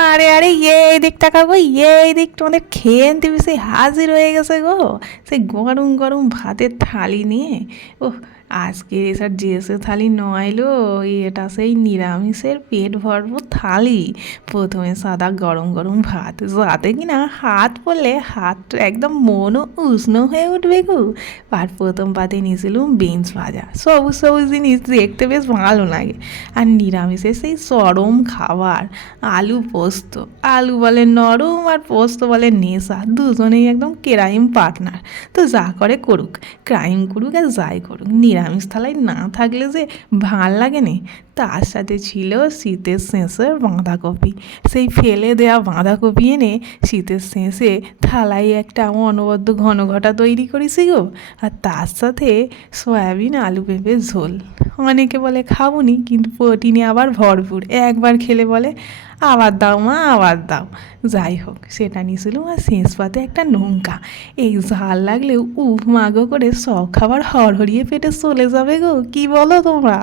আরে আরে এই দিক তাকাও গো, এই দিক তোমাদের খেয়ে দিবি সেই হাজির হয়ে গেছে গো, সেই গরম গরম ভাতের থালি নিয়ে। ওহ, আজকে এসব জেসে থালি নয়লো, এটা সেই নিরামিষের পেট ভরবো থালি। প্রথমে সাদা গরম গরম ভাত, যাতে কিনা হাত পড়লে হাত একদম মনও উষ্ণ হয়ে উঠবে গো। আর প্রথম পাতে নিয়েছিলুম বিনস ভাজা, সবুজ সবুজ জিনিস দেখতে বেশ ভালো লাগে। আর নিরামিষের সেই চরম খাবার আলু পোস্ত। আলু বলে নরম আর পোস্ত বলে নেশা, দুজনেই একদম ক্রাইম পার্টনার। তো যা করে করুক, ক্রাইম করুক আর যাই করুক, নিরামিষ থালায় না থাকলে যে ভাল লাগে নে। তার সাথে ছিল শীতের শেষের বাঁধাকপি, সেই ফেলে দেওয়া বাঁধাকপি এনে শীতের শেষে থালায় একটা অনবদ্য ঘন ঘটা তৈরি করেছি গো। আর তার সাথে সয়াবিন আলু পেঁপে ঝোল। অনেকে বলে খাবনি, কিন্তু প্রোটিনে আবার ভরপুর, একবার খেলে বলে আবার দাও মা আবার দাও। যাই হোক, সেটা নিয়েছিলাম। আর শেষ পাতে একটা লঙ্কা। এই ঝাল লাগলেও উফ মাগো করে সব খাবার হড়হড়িয়ে পেটে চলে যাবে গো, কি বলো তোমরা?